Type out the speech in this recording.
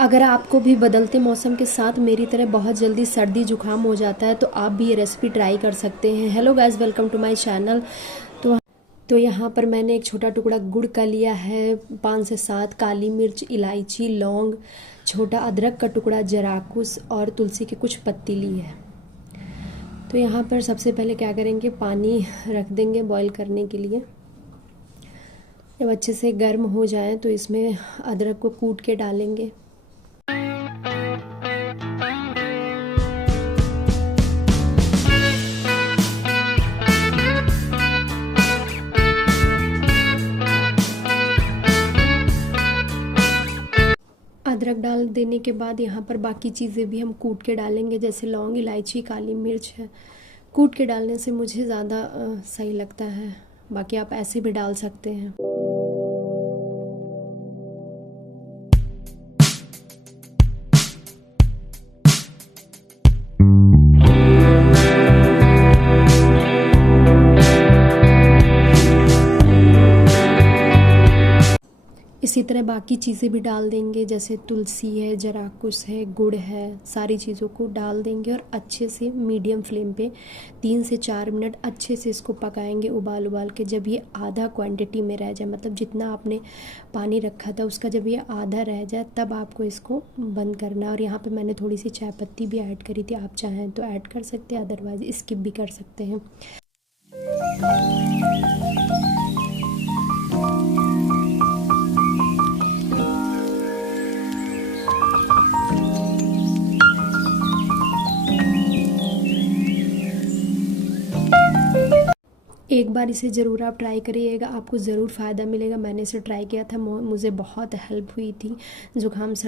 अगर आपको भी बदलते मौसम के साथ मेरी तरह बहुत जल्दी सर्दी जुकाम हो जाता है तो आप भी ये रेसिपी ट्राई कर सकते हैं। Hello guys, welcome to my channel. तो यहाँ पर मैंने एक छोटा टुकड़ा गुड़ का लिया है, 5 से 7 काली मिर्च, इलायची, लौंग, छोटा अदरक का टुकड़ा, जराकुश और तुलसी की कुछ पत्ती ली है। तो यहाँ पर सबसे पहले क्या करेंगे, पानी रख देंगे बॉईल करने के लिए। जब अच्छे से गर्म हो जाए तो इसमें अदरक को कूट के डालेंगे। अदरक डाल देने के बाद यहाँ पर बाकी चीज़ें भी हम कूट के डालेंगे, जैसे लौंग, इलायची, काली मिर्च है। कूट के डालने से मुझे ज़्यादा सही लगता है, बाकी आप ऐसे भी डाल सकते हैं। इसी तरह बाकी चीज़ें भी डाल देंगे, जैसे तुलसी है, जराकुश है, गुड़ है, सारी चीज़ों को डाल देंगे और अच्छे से मीडियम फ्लेम पे 3 से 4 मिनट अच्छे से इसको पकाएंगे, उबाल उबाल के। जब ये आधा क्वांटिटी में रह जाए, मतलब जितना आपने पानी रखा था उसका जब ये आधा रह जाए तब आपको इसको बंद करना है। और यहाँ पर मैंने थोड़ी सी चाय पत्ती भी ऐड करी थी, आप चाहें तो ऐड कर सकते हैं, अदरवाइज स्किप भी कर सकते हैं। एक बार इसे ज़रूर आप ट्राई करिएगा, आपको ज़रूर फ़ायदा मिलेगा। मैंने इसे ट्राई किया था, मुझे बहुत हेल्प हुई थी जुकाम